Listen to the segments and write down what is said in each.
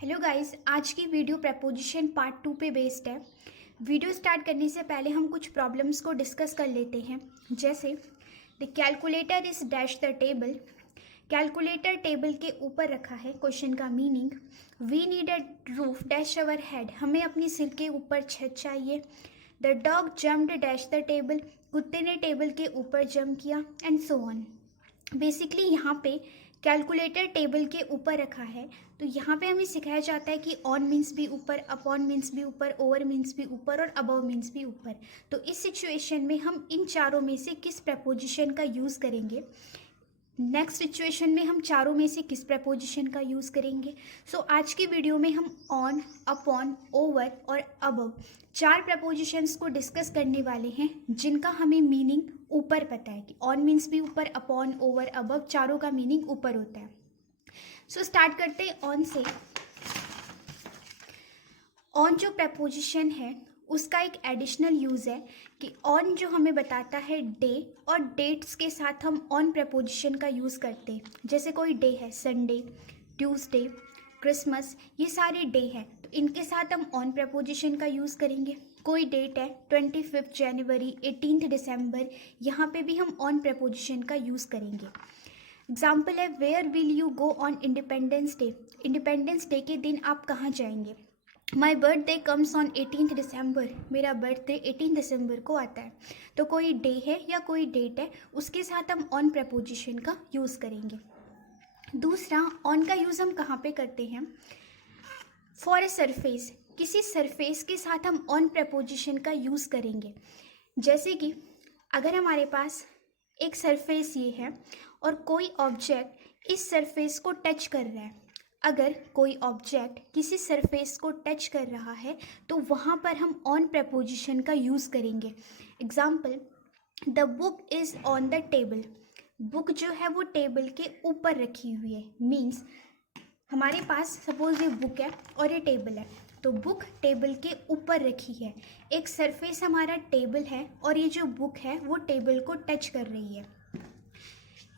Hello guys, आज की video preposition part 2 पे बेस्ड है। वीडियो स्टार्ट करने से पहले हम कुछ प्रॉब्लम्स को डिस्कस कर लेते हैं। जैसे the calculator is dash the table. Calculator table के ऊपर रखा है। क्वेश्चन का meaning, we need a roof dash our head. हमें अपनी सिर के ऊपर छत चाहिए। The dog jumped dash the table. कुत्ते ने टेबल के ऊपर जंप किया एंड सो ऑन। बेसिकली यहाँ पे कैलकुलेटर टेबल के ऊपर रखा है, तो यहाँ पे हमें सिखाया जाता है कि ऑन मीन्स भी ऊपर, अपॉन मीन्स भी ऊपर, ओवर मीन्स भी ऊपर और अबव मीन्स भी ऊपर। तो इस सिचुएशन में हम इन चारों में से किस प्रपोजिशन का यूज़ करेंगे, नेक्स्ट सिचुएशन में हम चारों में से किस प्रपोजिशन का यूज़ करेंगे। सो आज की वीडियो में हम ऑन, अपॉन, ओवर और अबव चार प्रपोजिशंस को डिस्कस करने वाले हैं, जिनका हमें मीनिंग ऊपर पता है कि ऑन मीन्स भी ऊपर, अपॉन, ओवर, अबव चारों का मीनिंग ऊपर होता है। सो स्टार्ट करते हैं ऑन से। ऑन जो प्रपोजिशन है उसका एक एडिशनल यूज़ है कि ऑन जो हमें बताता है डे, और डेट्स के साथ हम ऑन प्रपोजिशन का यूज़ करते हैं। जैसे कोई डे है, संडे, ट्यूसडे, क्रिसमस, ये सारे डे हैं, तो इनके साथ हम ऑन प्रपोजिशन का यूज़ करेंगे। कोई डेट है 25 जनवरी, 18 दिसंबर, यहाँ पे भी हम ऑन प्रपोजिशन का यूज़ करेंगे। एग्जाम्पल है, where will you go on independence day. Independence day के दिन आप कहाँ जाएंगे। My birthday comes on 18 December. मेरा बर्थडे 18 दिसंबर को आता है। तो कोई डे है या कोई डेट है, उसके साथ हम ऑन प्रपोजिशन का यूज़ करेंगे। दूसरा, ऑन का यूज़ हम कहाँ पे करते हैं, फॉर ए सरफेस। किसी सरफेस के साथ हम ऑन प्रपोजिशन का यूज़ करेंगे। जैसे कि अगर हमारे पास एक सरफेस ये है और कोई ऑब्जेक्ट इस सरफेस को टच कर रहा है, अगर कोई ऑब्जेक्ट किसी सरफेस को टच कर रहा है तो वहाँ पर हम ऑन प्रपोजिशन का यूज़ करेंगे। Example, the book is on the table. Book जो है वो टेबल के ऊपर रखी हुई है। मीन्स हमारे पास सपोज ये बुक है और ये टेबल है, तो बुक टेबल के ऊपर रखी है। एक सरफेस हमारा टेबल है और ये जो बुक है वो टेबल को टच कर रही है।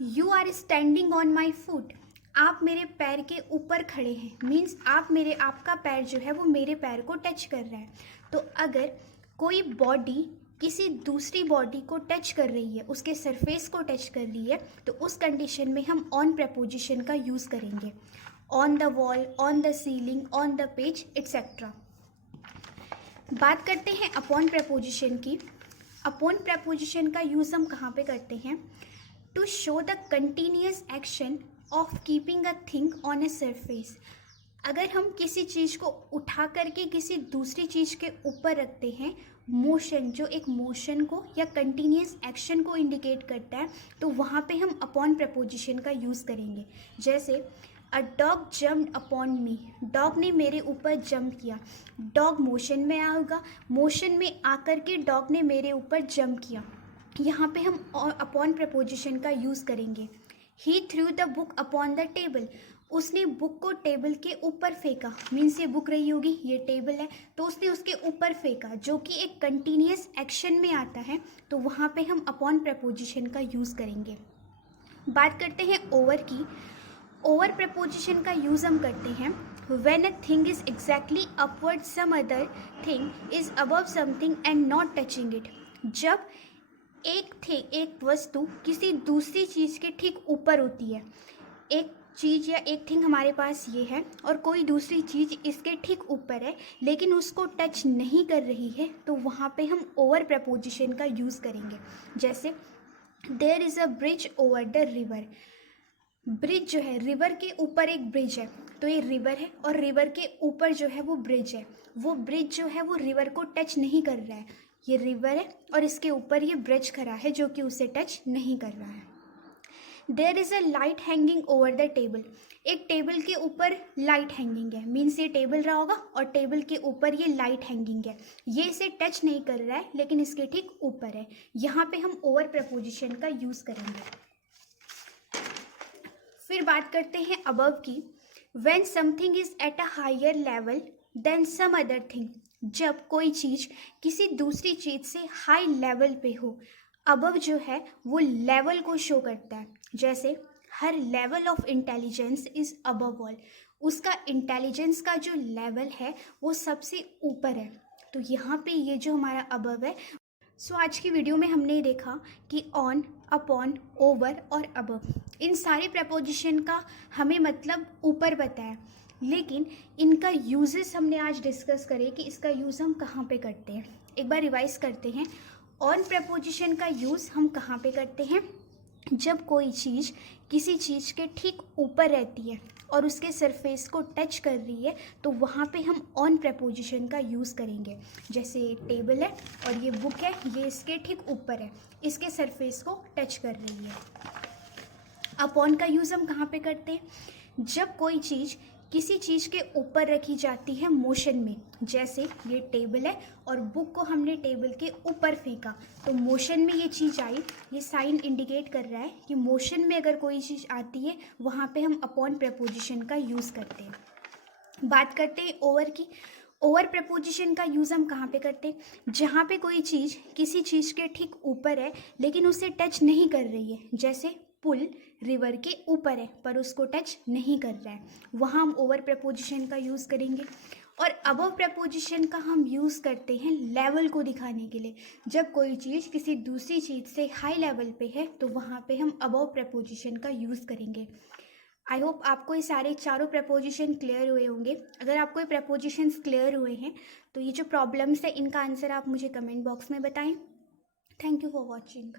You are standing on my foot. आप मेरे पैर के ऊपर खड़े हैं। मीन्स आपका पैर जो है वो मेरे पैर को टच कर रहा है। तो अगर कोई बॉडी किसी दूसरी बॉडी को टच कर रही है, उसके सरफेस को टच कर रही है, तो उस कंडीशन में हम ऑन प्रपोजिशन का यूज़ करेंगे। On the wall, on the ceiling, on the page, etcetera. बात करते हैं अपॉन प्रपोजिशन की। अपॉन प्रपोजिशन का यूज़ हम कहाँ पे करते हैं, to show the continuous action of keeping a thing on a surface. अगर हम किसी चीज़ को उठा करके किसी दूसरी चीज़ के ऊपर रखते हैं, मोशन जो एक मोशन को या कंटिन्यूस एक्शन को इंडिकेट करता है, तो वहाँ पे हम अपॉन प्रपोजिशन का यूज़ करेंगे। जैसे a dog jumped upon me. Dog ने मेरे ऊपर जंप किया। डॉग मोशन में आएगा, मोशन में आकर के डॉग ने मेरे ऊपर जंप किया। यहाँ पे हम अपॉन प्रपोजिशन का यूज़ करेंगे। He threw the book upon the table. उसने बुक को टेबल के ऊपर फेंका। मीन्स ये बुक रही होगी, ये टेबल है, तो उसने उसके ऊपर फेंका, जो कि एक कंटिन्यूस एक्शन में आता है, तो वहाँ पे हम अपॉन प्रपोजिशन का यूज़ करेंगे। बात करते हैं ओवर की। ओवर प्रपोजिशन का यूज़ हम करते हैं when a thing is exactly upward some other thing is above something and not touching it. जब एक वस्तु किसी दूसरी चीज़ के ठीक ऊपर होती है, एक चीज़ या एक थिंग हमारे पास ये है और कोई दूसरी चीज़ इसके ठीक ऊपर है लेकिन उसको टच नहीं कर रही है, तो वहाँ पे हम ओवर प्रपोजिशन का यूज़ करेंगे। जैसे there is a bridge over the river. Bridge जो है, रिवर के ऊपर एक ब्रिज है, तो ये रिवर है और रिवर के ऊपर जो है वो ब्रिज है। वो ब्रिज जो है वो रिवर को टच नहीं कर रहा है। ये रिवर है और इसके ऊपर ये ब्रिज खड़ा है जो कि उसे टच नहीं कर रहा है। There is a light hanging over the table. एक टेबल के ऊपर लाइट हैंगिंग है। मीन्स ये टेबल रहा होगा और टेबल के ऊपर ये लाइट हैंगिंग है। ये इसे टच नहीं कर रहा है लेकिन इसके ठीक ऊपर है। यहाँ पे हम ओवर प्रपोजिशन का यूज़ करेंगे। फिर बात करते हैं अबव की। When something is at a higher level than some other thing. जब कोई चीज़ किसी दूसरी चीज़ से हाई लेवल पे हो। अबव जो है वो लेवल को शो करता है। जैसे हर level of intelligence is above all. उसका इंटेलिजेंस का जो लेवल है वो सबसे ऊपर है। तो यहाँ पे ये जो हमारा अबव है। सो आज की वीडियो में हमने देखा कि ऑन, अपॉन, ओवर और अबव, इन सारे प्रपोजिशन का हमें मतलब ऊपर बताया, लेकिन इनका यूजेस हमने आज डिस्कस करे कि इसका यूज़ हम कहाँ पे करते हैं। एक बार रिवाइज करते हैं। ऑन प्रपोजिशन का यूज़ हम कहाँ पे करते हैं? जब कोई चीज़ किसी चीज़ के ठीक ऊपर रहती है और उसके सरफेस को टच कर रही है, तो वहाँ पे हम ऑन प्रपोजिशन का यूज़ करेंगे। जैसे टेबल है और ये बुक है, ये इसके ठीक ऊपर है, इसके सरफेस को टच कर रही है। अपॉन का यूज़ हम कहाँ पे करते हैं? जब कोई चीज़ किसी चीज़ के ऊपर रखी जाती है मोशन में, जैसे ये टेबल है और बुक को हमने टेबल के ऊपर फेंका, तो मोशन में ये चीज़ आई। ये साइन इंडिकेट कर रहा है कि मोशन में अगर कोई चीज़ आती है वहाँ पे हम अपॉन प्रपोजिशन का यूज़ करते हैं। बात करते हैं ओवर की। ओवर प्रपोजिशन का यूज़ हम कहाँ पे करते हैं? जहाँ पे कोई चीज़ किसी चीज़ के ठीक ऊपर है लेकिन उसे टच नहीं कर रही है, जैसे पुल रिवर के ऊपर है पर उसको टच नहीं कर रहा है, वहाँ हम ओवर प्रपोजिशन का यूज़ करेंगे। और अबव प्रपोजिशन का हम यूज़ करते हैं लेवल को दिखाने के लिए। जब कोई चीज़ किसी दूसरी चीज़ से हाई लेवल पे है तो वहाँ पे हम अबव प्रपोजिशन का यूज़ करेंगे। आई होप आपको ये सारे चारों प्रपोजिशन क्लियर हुए होंगे। अगर आपको ये प्रपोजिशंस क्लियर हुए हैं तो ये जो प्रॉब्लम्स है इनका आंसर आप मुझे कमेंट बॉक्स में बताएं। Thank you for watching.